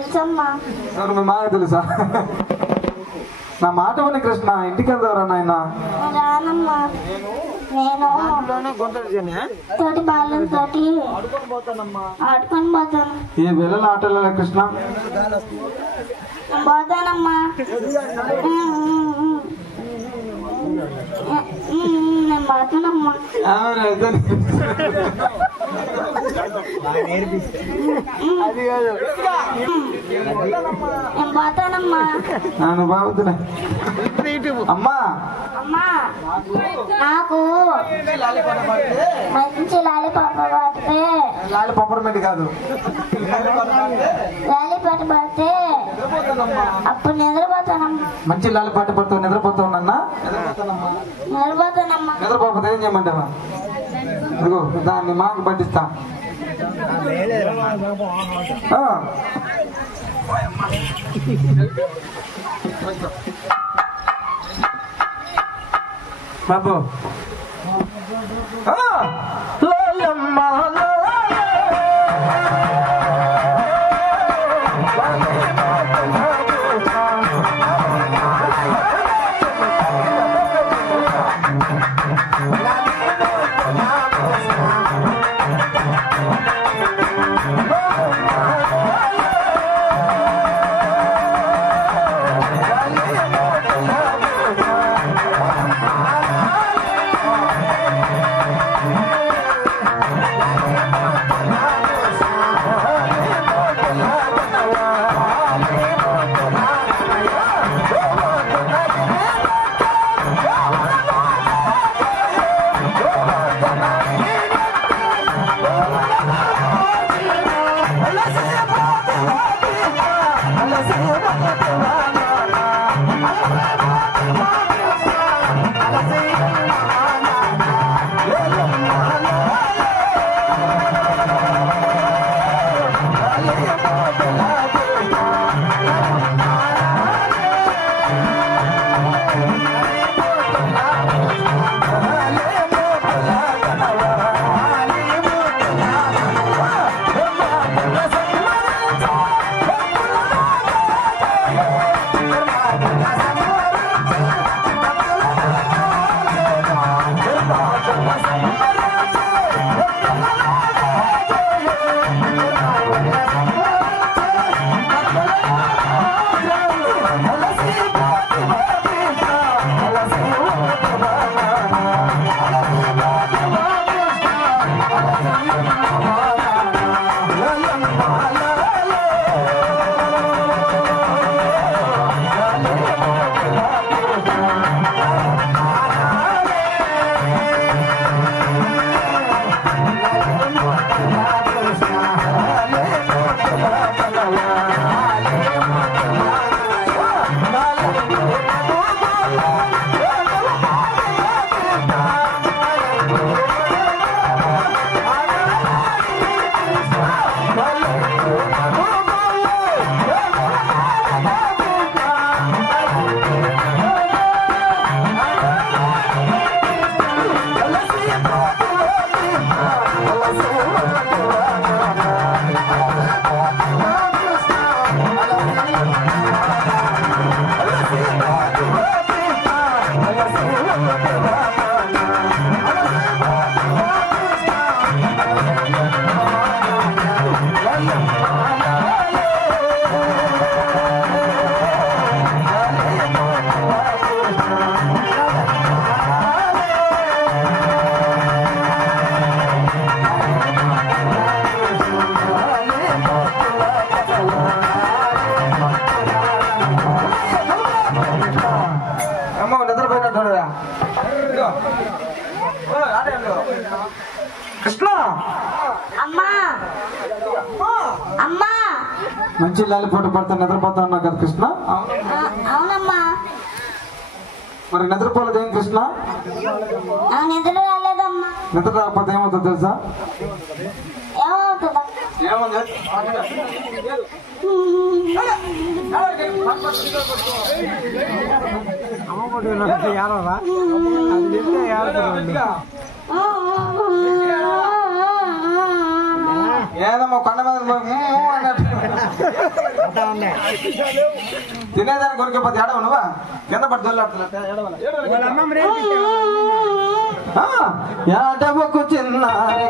తెలుసమ్మా. మీ మాకు తెలుసా? నా మాట విని కృష్ణ, ఇంటికి వెళ్తారా నాయన? రానమ్మా, నేను తోటి బాలంతో ఆడుకొని పోతాను. ఏ వెళ్ళని ఆటలు కృష్ణ? పోతానమ్మా. నేను పోతానమ్మా. నేను పోతానమ్మా. నేను బాగుతున్నా అమ్మా. అమ్మా, నాకు మంచి లాలిపాట పడితే, లాలిపప్పర్మెంట్ కాదు, లాలిపాట పడితే అప్పుడు నిద్రపోతానమ్మా. మంచి లాలిపాట పడుతావు, నిద్రపోతావు నాన్న? నిద్రపోతానమ్మా. నిద్రపోతే ఏం చేయమంటావా? ఇదిగో దాన్ని మాకు పట్టిస్తా. బాబు కృష్ణ అమ్మా, అమ్మా, మంచి లాలిపాట పడతా నిద్రపోతా ఉన్నావు కదా కృష్ణ? అవునమ్మా. మరి నిద్రపోలేదు ఏం కృష్ణ? నిద్ర రాలేదమ్మా. నిద్ర రాకపోతే ఏమవుతుంది తెలుసా? ఏమవుతుందా? ఏదమ్మా కొండ మీద అన్నట్టు తినేదానికి కొరికపోతే ఏడవ నువ్వా కింద పడి దొల్లాడుతున్నట్టు చిన్నారి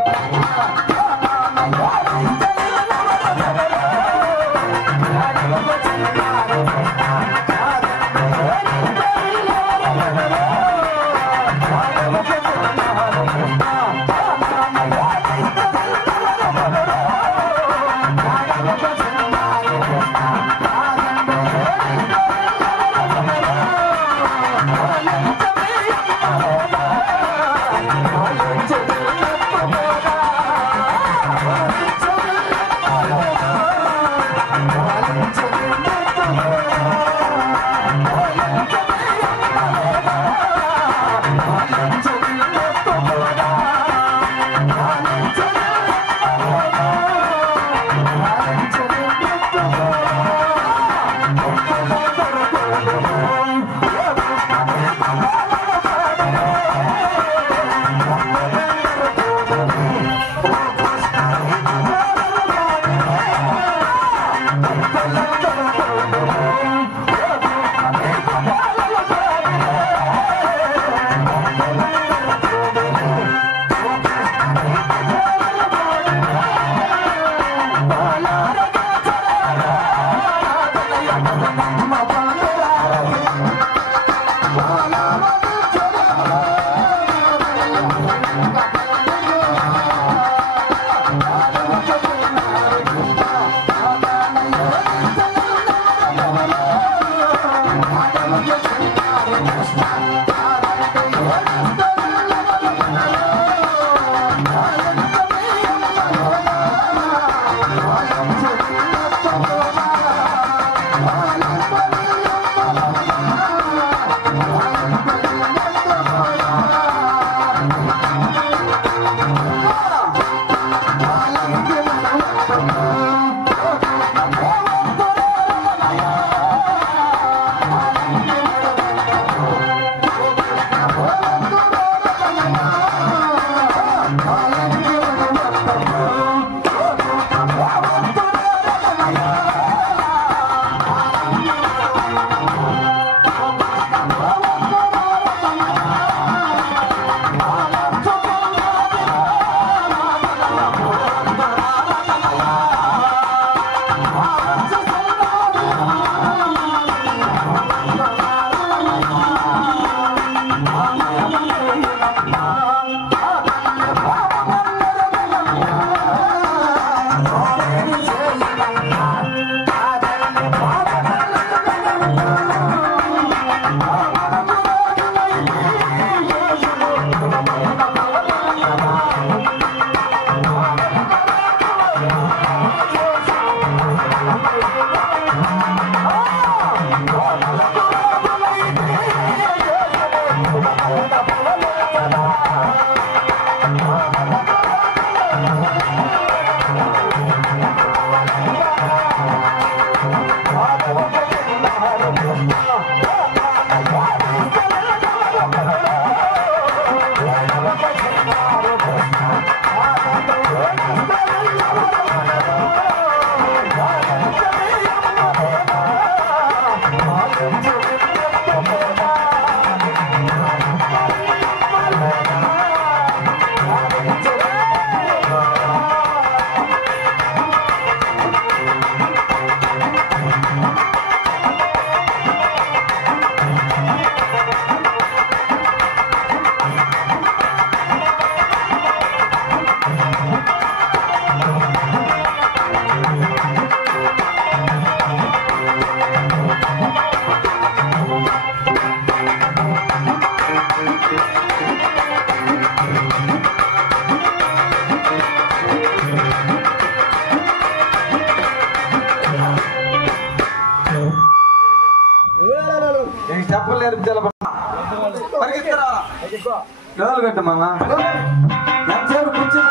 కట్టు మామ కూర్చో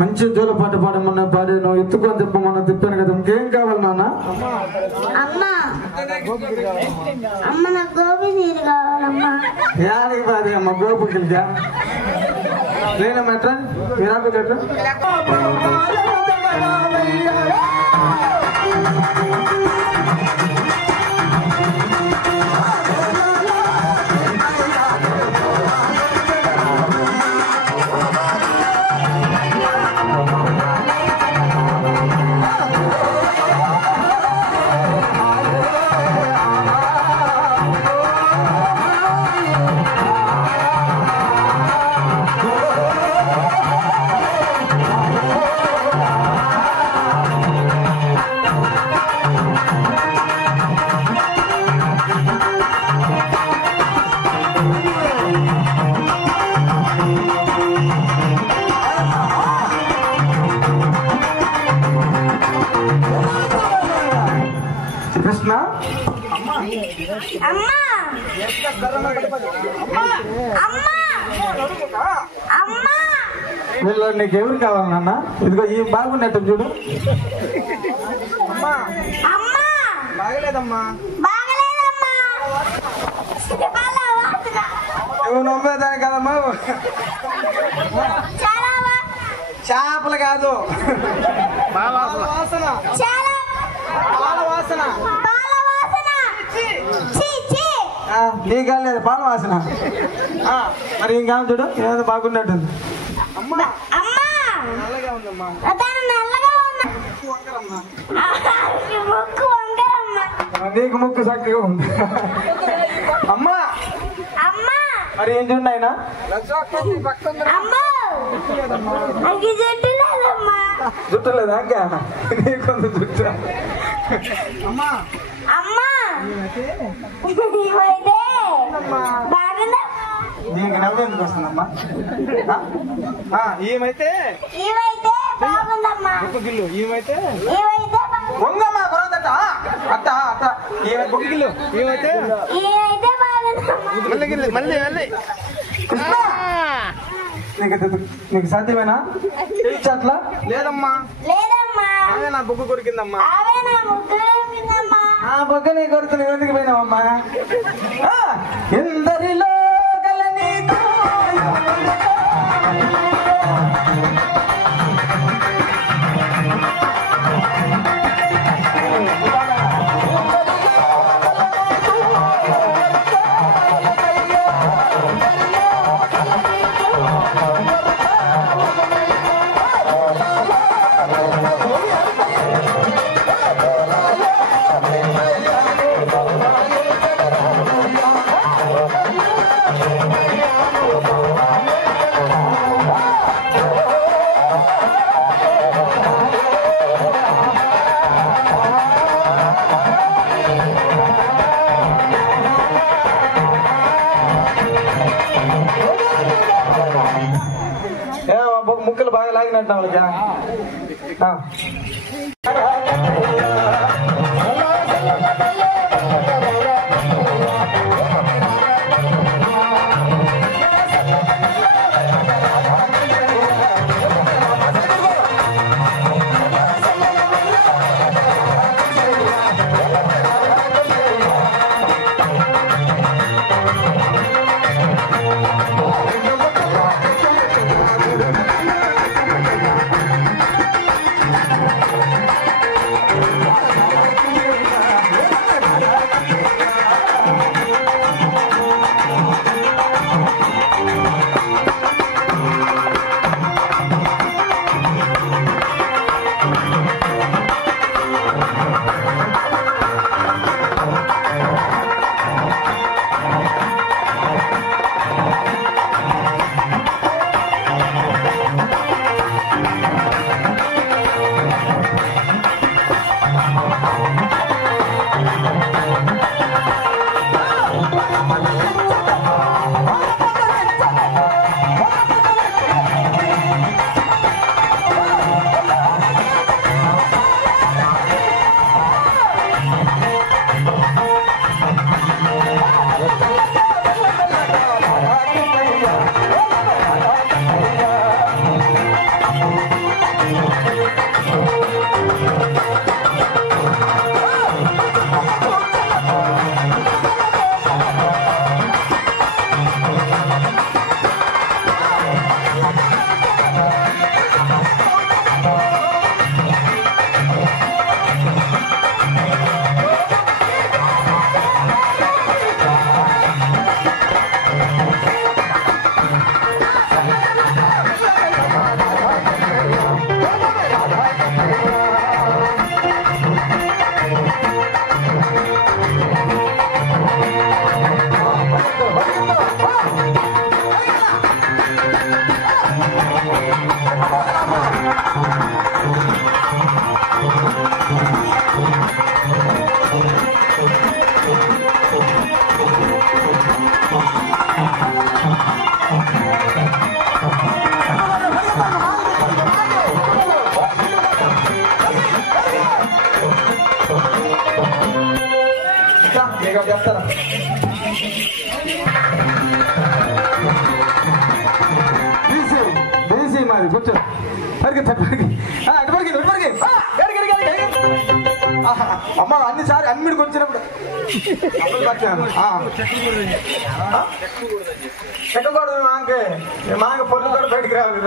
మంచి జోల పాట పాడమన్నా పాడి నువ్వు ఎత్తుకొని తిప్పమన్నా తిప్పాను కదా. ఇంకేం కావాలి నాన్న? అమ్మ నాకు గోపి నీరు కావాలమ్మా. యాడికి పాది అమ్మ గోపుకిలిగా లేనమ్మా ఎట్లా విరాకులు ఎట్లా కృష్ణ వీళ్ళు నీకు ఎవరు కావాలి నాన్న? ఇదిగో ఈ బాగున్నట్టు చూడు. బాగలేదమ్మా నువ్వు నమ్మేదాని కదమ్మా. చేపలు కాదు వాసన నీకు లేదు పాల వాసన. మరి ఇంకా చూడు ఏదో బాగున్నట్టుంది. నీకు ముక్కు చక్కగా ఉంది. అమ్మా మరి ఏం చూడండి ఆయన జుట్టు లేదా అక్క నీకుంది జుట్టు అమ్మా అమ్మా నీకు నవ్వేందుకు వస్తుందమ్మా ఈమైతే బొగ్గు ఈమైతే బొంగమ్మా కొరదట అట్ట అట్ట ఈమె బొగ్గు గిల్లు ఈమైతే మళ్ళీ మళ్ళీ మళ్ళీ నీకు సాధ్యమేనా అట్లా లేదమ్మా అదే నా బొగ్గు కొరికిందమ్మా ఆ బొగ్గ నీ కొరకు నువ్వు ఎందుకు పోయినావమ్మా ఎందరిలో గల నీకు ముక్కలు బాగా లాగినట్టు వాళ్ళకి చెప్తారా మాది కూర్చో అమ్మ అన్నిసారి అన్నిడికి వచ్చినప్పుడు ఎక్కకూడదు మాక పొద్దు కూడా బయటికి రావాలి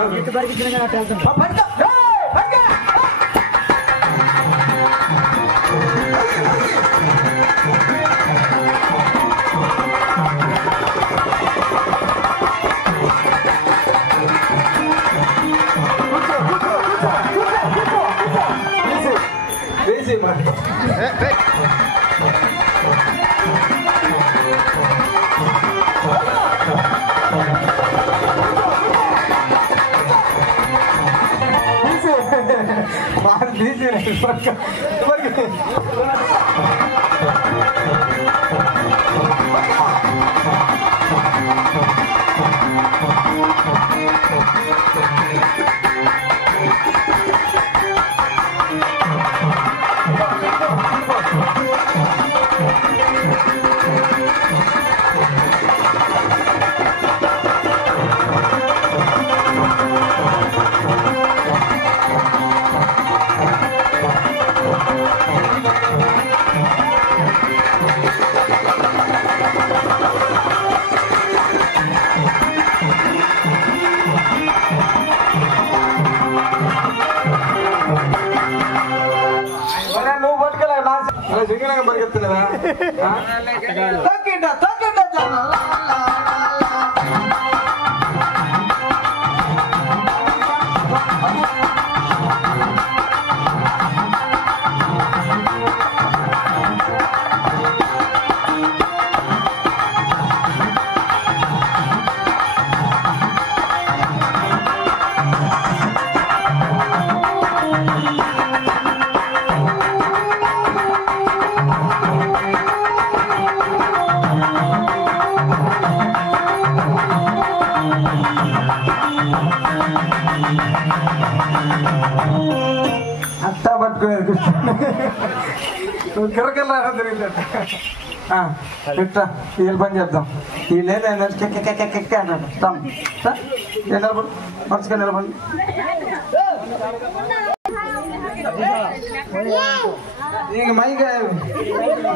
నువ్వు పట్టుకోలే అలా సింగనగా పరిగెత్తున్నదా అంతా పట్టుకునేది నువ్వు కిరకల్లా జరిగిందట ఇట్లా వీళ్ళు పని చేద్దాం ఈ లేదా అన్నాడు నిలబడి మంచిగా నిలబడి ఇంక మైక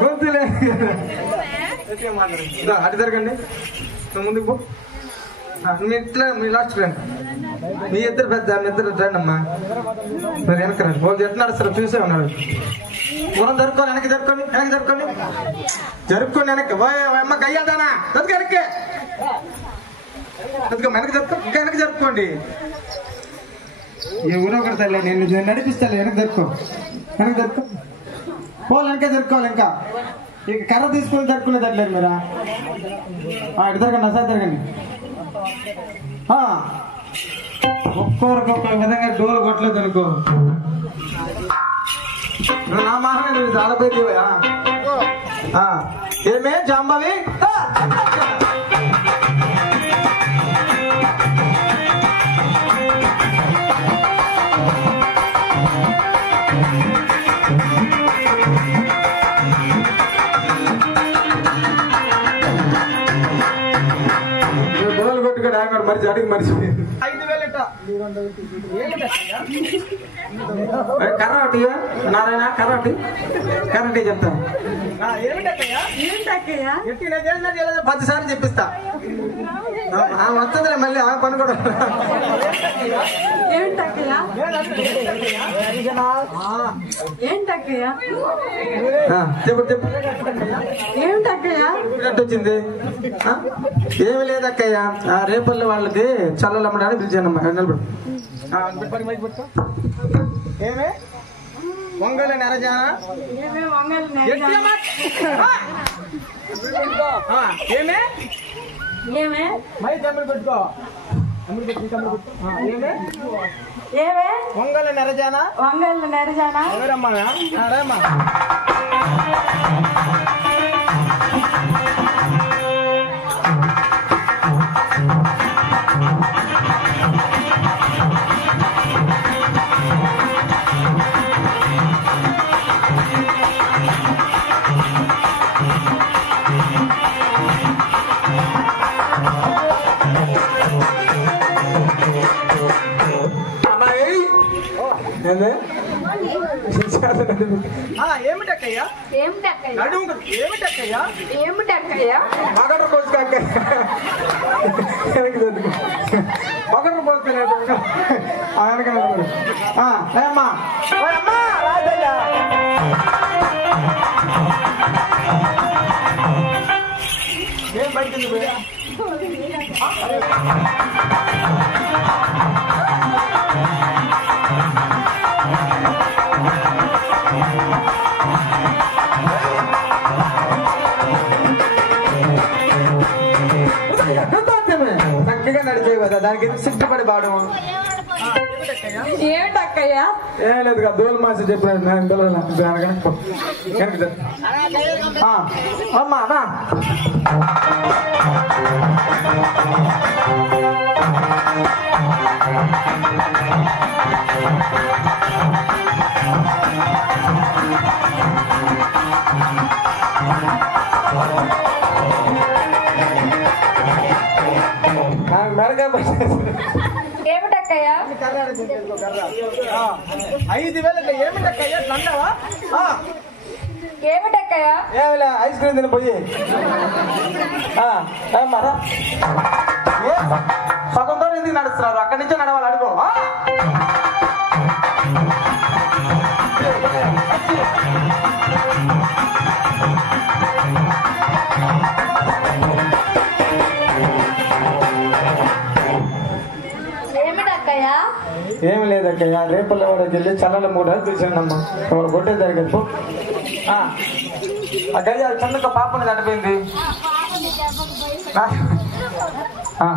గొంతులే అటు జరగండి నువ్వు ముందుకు పో మీ ఇట్లా మీ లాస్ట్ రండి మీ ఇద్దరు పెద్ద మీ ఇద్దరు రండి అమ్మా మరి వెనక రండి వాళ్ళు ఎట్లా నడుస్తారు చూసే ఉన్నాడు గురం జరుపుకోండి వెనక్కి జరుపుకోండి వెనక్కి జరుపుకోండి జరుపుకోండి వెనక్కి అమ్మ గయ్యాదానా బతుకు వెనక్కి బతుకు వెనక్కి జరుపుకో ఇంకా వెనక్కి జరుపుకోండి ఎవరో ఒకటి తల్లి నేను నడిపిస్తాను వెనక్కి జరుపుకో వెనక్కి జరుపుకో పోలు వెనకే జరుపుకోవాలి ఇంకా ఇక కర్ర తీసుకుని జరుపుకునేది అట్లేదు మీరా ఇటు జరగండి అసలు జరగండి ఒక్కొక్క విధంగా డోలు కొట్టలేదు అనుకో నా మాట చాలా పోయివా ఏమే జాంబావి డోలు కొట్టుకోడు ఆయన మరిచి అడిగి మరిచిపోయింది 5,000 కర్ర ఒకటి నారాయణ కర్ర ఒకటి చెప్తాను 10 సార్లు చెప్పిస్తా వస్తుందిలే మళ్ళీ ఆ పని కూడా చెప్పు చెప్పు వచ్చింది ఏమి లేదక్కయ్య రేపల్లి వాళ్ళకి చల్లలు అమ్మడానికి పిలిచానమ్మా నిలబడు ఏమే వంగల నెరజానా ఏమే ఏమే మై తమ్ముడు పెట్టుకో ఏమే వంగల నెరజానా ఎవరమ్మా రామ్మా ఏమిటక్కయ్యా మగడు పోసుకో మగడు పోసుకునేమ్మా రాజయ్యా ఏం బయటికి చక్కగా నడిచేవి కదా దానికి సిద్ధపడి పాడు ఏమిటక్కయ్యా? ఏం లేదు దోలు మాస చెప్పినాడు నేను అమ్మా మెడగా ఏమిటక్కయ్యా? 5,000 ఏమిటక్కయ్యా దండవా? ఏమిటక్కయ్యా? ఏమిలే ఐస్ క్రీమ్ తిని పోయి మరా సగం దూరం ఎందుకు నడుస్తున్నారు? అక్కడి నుంచే నడవాలి అడుగు. ఏమిటక్కయ్యా? ఏమి లేదక్కయ్యా రేపల్ల వాడికి వెళ్ళి చల్లల 3 రోజులు తీసానమ్మా వాడు కొట్టే జరిగదు. ఆ గయ్య చందుక పాపని చనిపోయింది.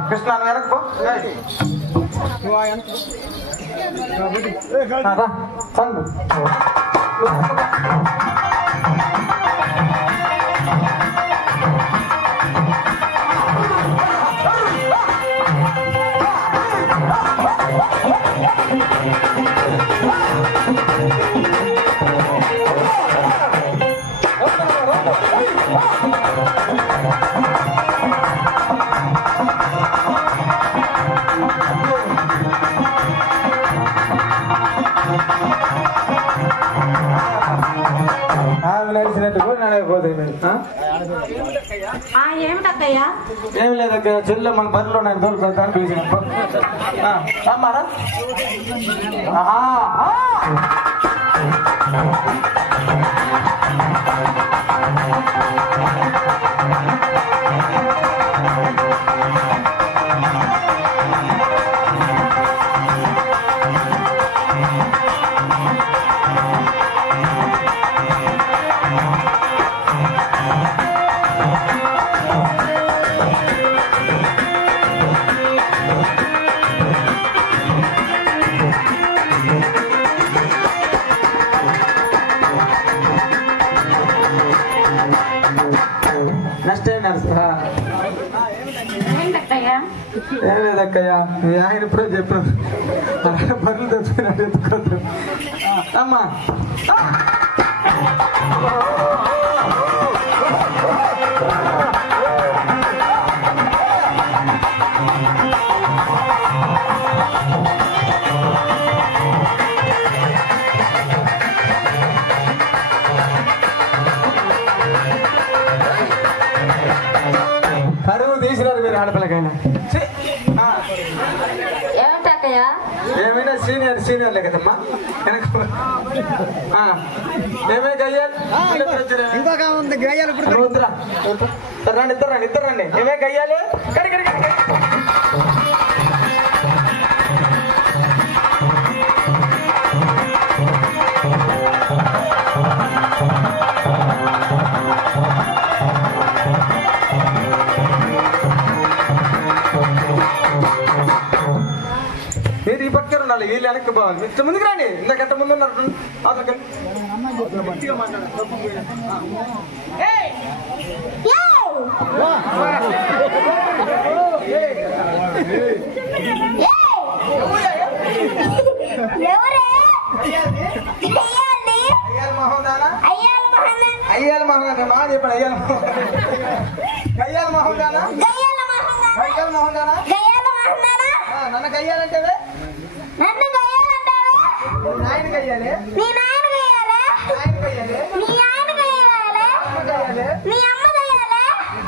కృష్ణ నువ్వు వెనక్కు చందు నడిచినట్టు కూడా నడైపోతాయి. ఏమిటక్కయ్యా? ఏం లేదక్క చెల్లె మన బరిలో నేను తోలు పెడతాను పిలిచినప్పుడు అమ్మారా నెక్స్ట్ టైం నడుస్తా. ఏం లేదక్కయ్యా ఆయన ఇప్పుడే చెప్పాను బర్రెలు తెచ్చినాడు ఎత్తుకోద్దు అమ్మా. పరువు తీసినారు మీరు ఆడపిల్లకైనా. ఏమిటక్కయ్యా? ఏమైనా సీనియర్లే కదమ్మా వెనక మేమే గయ్యాలి ఇంకొక ఉంది గయ్యాలి వద్దురా రండి ఇద్దరు రండి మేమే గయ్యాలి మీరు ఈ పక్కన ఉండాలి వీళ్ళు వెనక్కి పోవాలి. ఇంత ముందుకు రండి ఇంతకంట ముందు ఉన్నారు అయ్యాల మహోదానా మా చెప్పండి అయ్యాల మహోదానా నన్ను కయ్యాలంటే నాయన కయ్యాలి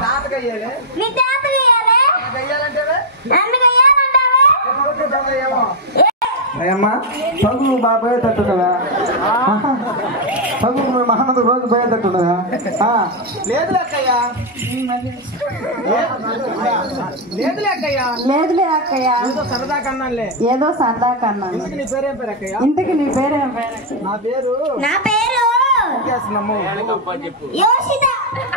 తాత కయ్యాలి కయ్యాలంటే ఏమో అయ్యమ్మా పగు బాగా పోయేటట్టున్నదా? పగు మహానదు రోజు పోయేటట్టున్నదా? లేదులే అక్కయ్యా లేదులే అక్కయ్యా ఏదో సరదా కన్నాలే ఏదో సరదా కన్నా. ఇంతకి నీ పేరేం పేరు అక్కయ్య? ఇంతకి నీ పేరేం పేరు? నా పేరు యోషిత. నా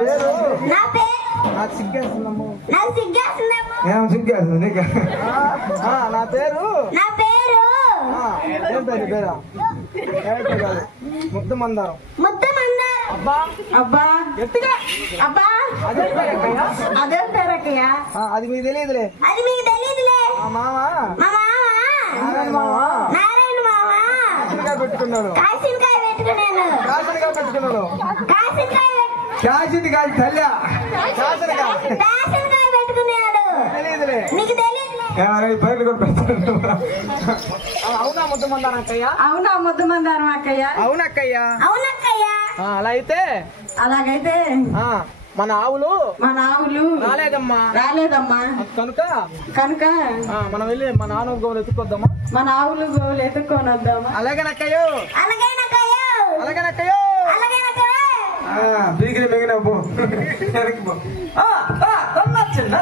పేరు నా పేరు నాకు సిగ్గేస్తున్నాము నాకు సిగ్గేస్తుందేమో. ఏం సిగ్గాదు నీకు? నా పేరు నా పేరు ఏం పేరు పేరా? ముద్దు మందారం. ముద్దు మందారం. అబ్బా అబ్బా గట్టిగా అబ్బా అదే పేరక్కయ్యా? అదే పేరక్కయ్యా? అది మీకు తెలియదులే. అది మీకు తెలియదులే. మా మామ మా మామ నారాయణ మామ నారాయణ మామ కాసినకాయ పెట్టుకున్నాడు. కాసినకాయ పెట్టుకున్నాను. కాసినకాయ పెట్టుకున్నాడు. కాసినకాయ కాసింది కాదు తల్లి. కాసినకాయ కాసినకాయ పెట్టుకున్నాడు. తెలియదులే. నీకు తెలియదులే. బయలు కూడా పెట్టుకున్నాడు. అవునా ముద్దు మందారం అక్కయ్య? అవునా ముద్దు మందారం అక్కయ్య? అవునక్కయ్యా. అవునక్కయ్య. అలా అయితే అలాగైతే మన ఆవులు రాలేదమ్మా. కనుక మనం వెళ్ళి మన ఆవులు గోవులు ఎత్తుకొద్దామా? మన ఆవులు గోవులు ఎత్తుకొని వద్దామా? అలాగేనక్కయ్యో. అలాగేనక్కయ్య. బీగిరి మిగిలిన పో వెనక్కి పో. చిన్న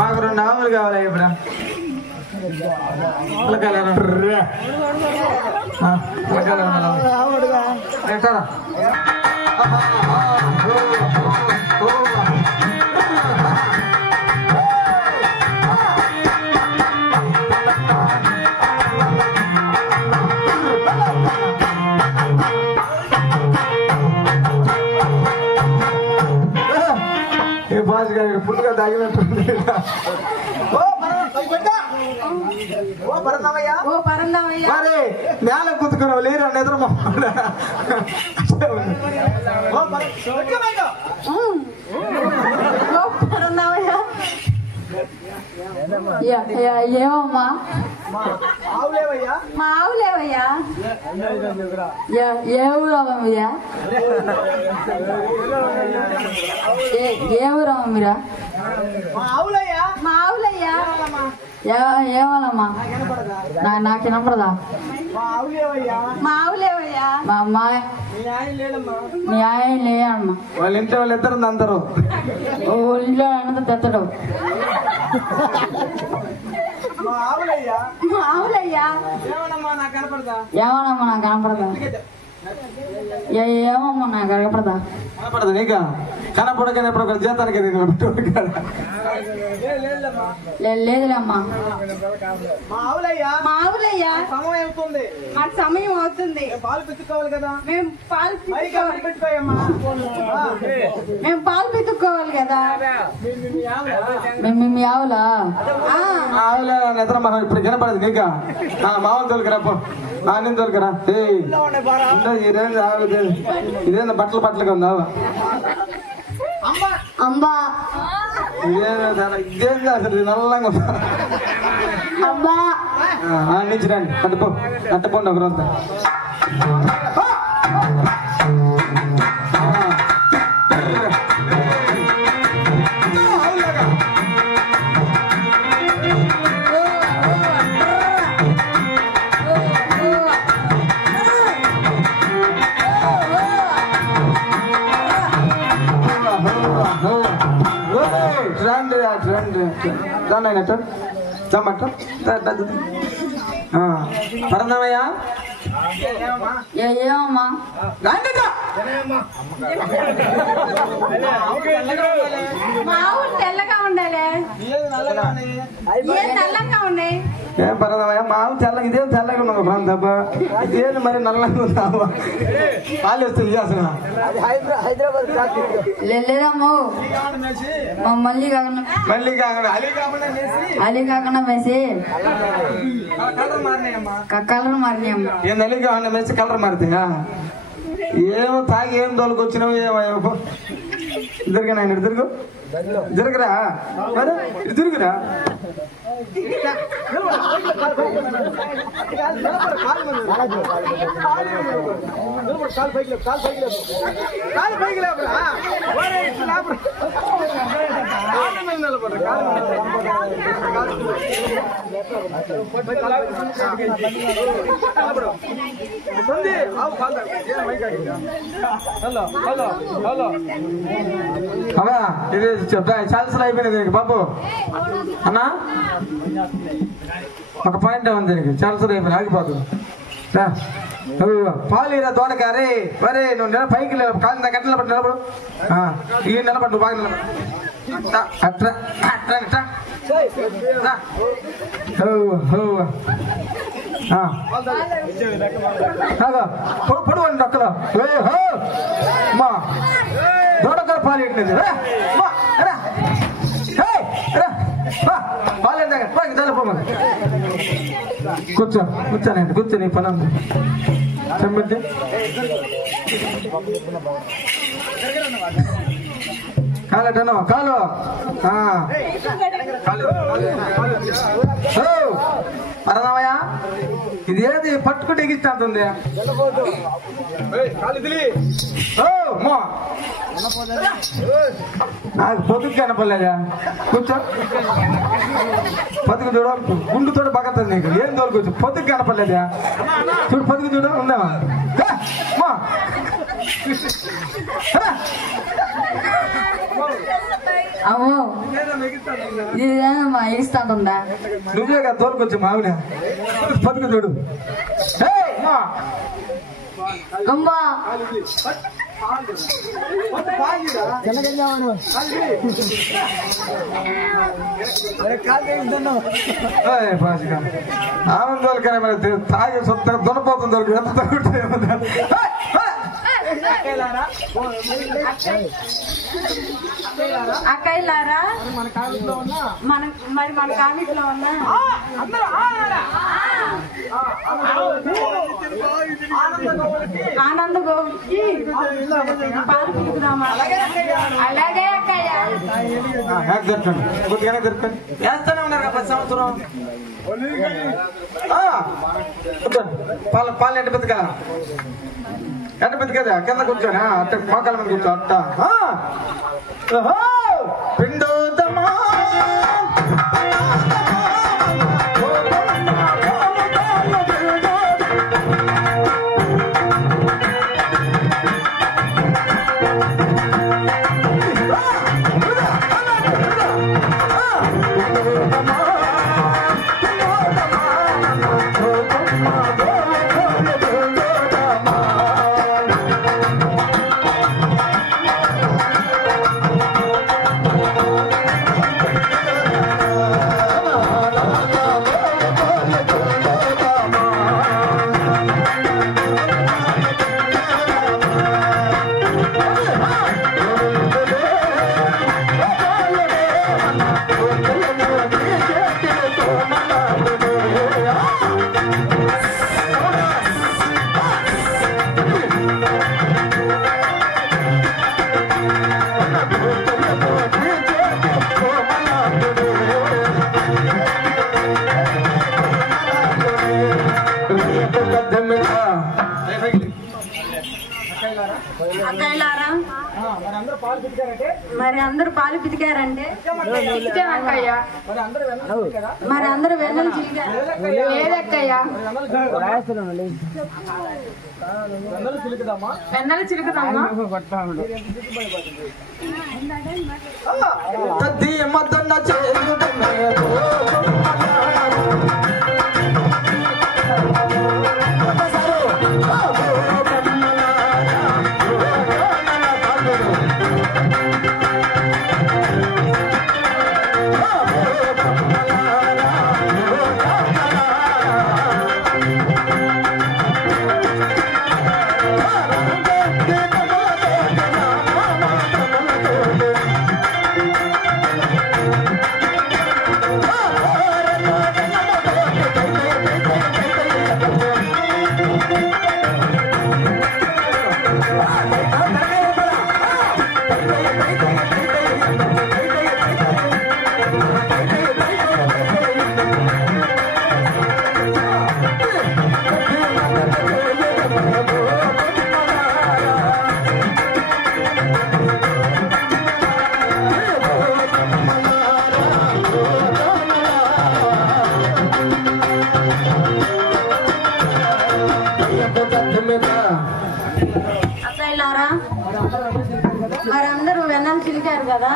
మాకు 2 ఆవులు కావాలి ఇప్పుడు. ఏ బాస్ గారు పుట్టుగా తాగినట్టుంది. మరి నేల కుతుకున్నావు లేరు నిద్ర ఏమమ్మా మా ఆవులేవయ్యా? ఏ ఊరమ్మయ్యా? ఏ ఊరమ్మ మీరా? మా ఆవులయ్యా. ఏమోనమ్మా నాకు వినపడదా? మా ఆవులేవయ్యా? మా అమ్మాయి మీ ఆయన లేదమ్మా. వాళ్ళ ఇంట్లో వాళ్ళు ఇద్దరు అందరూ ఇంట్లో అన్నది తెత్తడు. మా ఆవులయ్యా. ఏమోనమ్మా నాకు కనపడదా? ఏమమ్మా నాకు కనపడదా? కనపడదు నీక? కనపడగానే ఇప్పుడు ఒక జీతానికి లేదులేమ్మా. మా ఆవులయ్యా మాకు సమయం అవుతుంది. పాలు పెట్టుకోవాలి కదా. మేము పాలు పెట్టుకోయమ్మా. పితుక్కోవాలి కదా. మీ ఆవులా? ఆవులే నిద్ర మనం ఇప్పుడు కనపడదు నీక. మామూలు తోలుకురా పో. నేను తోలుకురా. ఇదేందా బట్టలుగా ఉందా? అంబా ఇదేందా అసలు నల్లంగా ఉందా? అబ్బా నుంచి రండి. అట్టపోండి ఒకరంతా. పరందమయ్యా ఏమమ్మా? మా ఆవులు తెల్లగా ఉండాలి. నల్లగా ఉన్నాయి. ఏం పర్వాదమ్మా మా ఆవు తెల్లగా ఇదేం తెల్లగా ఉన్నావు ప్రాంతప్ప. ఇదేం మరి నల్లగా ఉన్నావా? పాలు వస్తుంది అసలు. లేదమ్మో మళ్ళీ కాకుండా అలీ కాకుండా మేసి కలర్ మారినాయమ్మా. ఏం నల్లి కాకుండా మేసి కలర్ మారుతాయా? ఏమో తాగి ఏం తోలుకొచ్చినావు? ఏమో ఇద్దరుగా నాయన ఇద్దరు జరగరా మరి తిరుగురా. కాలు అవా ఇది ఛాన్సల్ అయిపోయింది దీనికి బాబు అన్నా ఒక పాయింట్ ఉంది దీనికి ఛాన్సల్ అయిపోయింది ఆగిపోతుంది పాలీరా తోటకారే వరే నువ్వు పైకి కాలు గంట నిలబడి నిలబడు ఈ నిలబడి నువ్వు బాగా నిలబడు అట్రా అట్రా అట్రా పొడవు అండి అక్కడ మా దూడకర పాలు ఇట్లేదు పాలు చల్లపోమని కూర్చోనండి కూర్చొని పని ఉంది చెంబట్టి కాలటను కాలు అరదామయ్యా ఇది ఏది పట్టుకుంటే ఎగిస్తుంది నాకు పొదుగు కనపడలేదా కూర్చో పొదుగు చూడ గుండుతో పగతుంది నీకు ఏం తోలుకోవచ్చు పొదుగు కనపడలేదా చూడు పొదుగు చూడ ఉందామా అమ్మో ఇదేమమ్మా ఎగిస్తాంటుందా నువ్వే కదా తోలుకొచ్చు మావిడ పొదుగు చూడు అమ్మా ఆమె దొరకనే మరి తాగి సొంత దొనపోతుంది దొరికి ఎంత తగ్గుతుంది అక్కయ్యలారా మరి మన కామిట్లో ఉన్నా ఆనంద గోవుకి పాలు పిలుపుదామా అలాగే అక్కయ్య దొరకండి కొద్దిగానే దొరకండి వేస్తానే ఉన్నారు కదా 10 సంవత్సరం పాలు ఎండ బతికాల ఎండ బతికేదా కింద కూర్చొని అట్ట మోకాల మీద కూర్చో అట్ట పిండోదమా అక్కయ్యలారా మరి అందరూ పాలు పితికారంటే మరి అందరూ వెన్నెలు చిలికారు లేదక్కయ్యా వెన్నెలు చిలుకుదామా ఉన్నారు కదా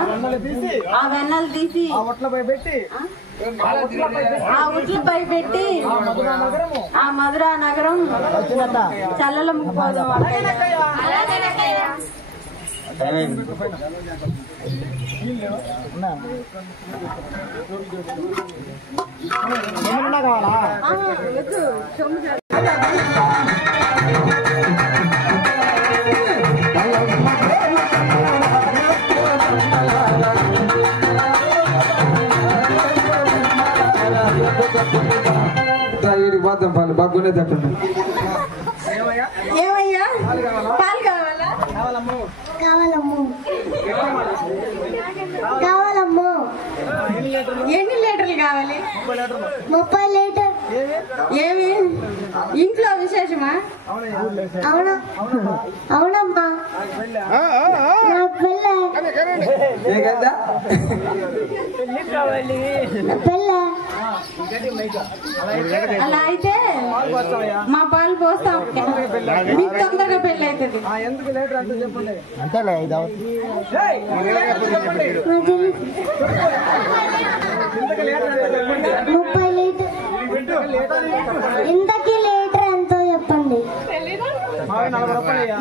ఆ వెన్నలు తీసి ఆ ఒట్లపై పెట్టి ఆ ఉట్లపై పెట్టి ఆ మధురా నగరం చల్లల ముక్కోదాం ఏమన్నా కావాలా బాదం పాలు బాగునే తట్టండి. ఏమయ్యా పాలు కావాలా కావాలమ్ము కావాలమ్ము ఎన్ని లీటర్లు కావాలి 30 లీటర్ ఏమి ఇంట్లో విశేషమా అవునా అవునమ్మా నా పిల్ల ఏకైందా పిల్ల అలా అయితే మా పాలు పోస్తాం మీకు తొందరగా పెళ్ళి అవుతుంది ఎందుకు లేటర్ అంటే చెప్పండి. అంతేలే నాకు 30 లీటర్ ఇంతకీ లీటర్ ఎంతో చెప్పండి.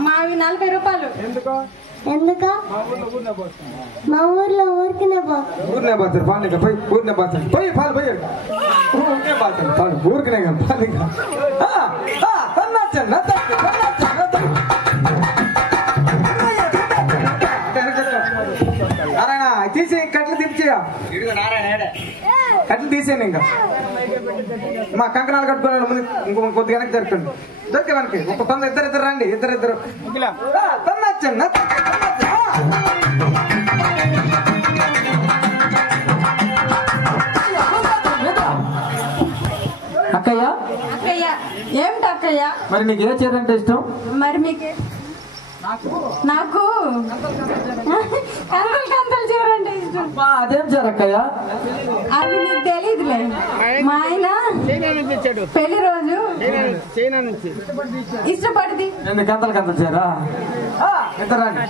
మావి 40 రూపాయలు ఎందుక మా ఊర్లో ఊరికినే ఊరినే పోతారు పాలు ఇంకా పోయి ఊరినే పోతారు పోయి పాలు పోయి ఊరినే పోతారు పాలు ఊరికినే కానీ పాలు ఇంకా నారాయణ తీసి కట్లు దించేయా కట్లు తీసేయండి ఇంకా మా కంకణాలు కట్టుకున్నాడు ముందు ఇంకో కొద్దిగా వెనక్కి జరగండి దొరికే మనకి ఒక తొందర ఇద్దరు రండి ఇద్దరు తొందరచ్చండి అక్కయ్య అక్కయ్య ఏమిటి అక్కయ్య మరి నీకు ఏ చీర అంటే ఇష్టం మరి మీకు నాకు కంతలు చీర అంటే ఇష్టం అదేం చీర అక్కయ్య అది నీకు తెలీదులే మా ఆయన పెళ్లి రోజు ఇష్టపడింది నేను కంతలు చీర ఇద్దరు రండి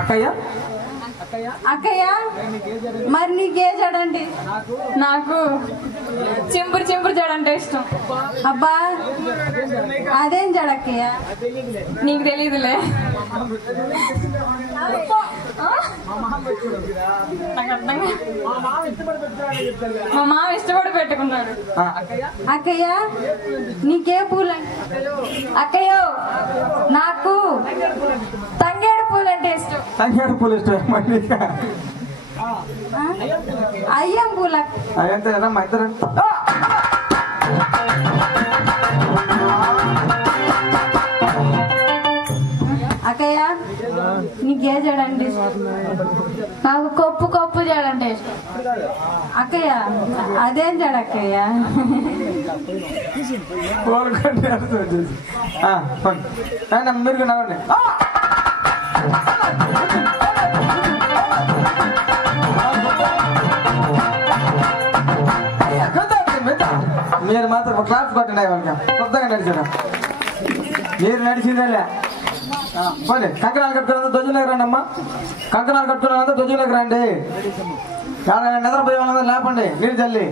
అక్కయ్య అక్కయ్య మరి నీకే జడండి నాకు చింపురు జడంటే ఇష్టం అబ్బా అదేం జడక్కయ్య నీకు తెలీదులే మా మామ ఇష్టపడి పెట్టుకున్నాడు అక్కయ్య నీకే పూలు అక్కయ్య నాకు తంగేడు పూలు అంటే ఇష్టం తంగేడు పూలు ఇష్టం మళ్ళీ అయ్యం పూల అయ్యంతే కదా మా ఇద్దరు అక్కయ్య నీకే జడండి నాకు కొప్పు జడంటే ఇష్టం అక్కయ్య అదేం జడ అక్కయ్య మీరు నవ్వండి మీరు మాత్రం క్లాస్ కొట్టండి వాళ్ళకి కొత్తగా నడిచారు మీరు నడిచిందేలే పోలే కంకణాలు కట్టుకున్నంత ధ్వజంలోకి రండి అమ్మా కంకణాలు కట్టుకున్నంత ధ్వజంలోకి రండి నిద్రపోయే వాళ్ళందరూ లేపండి నీళ్ళు చల్లి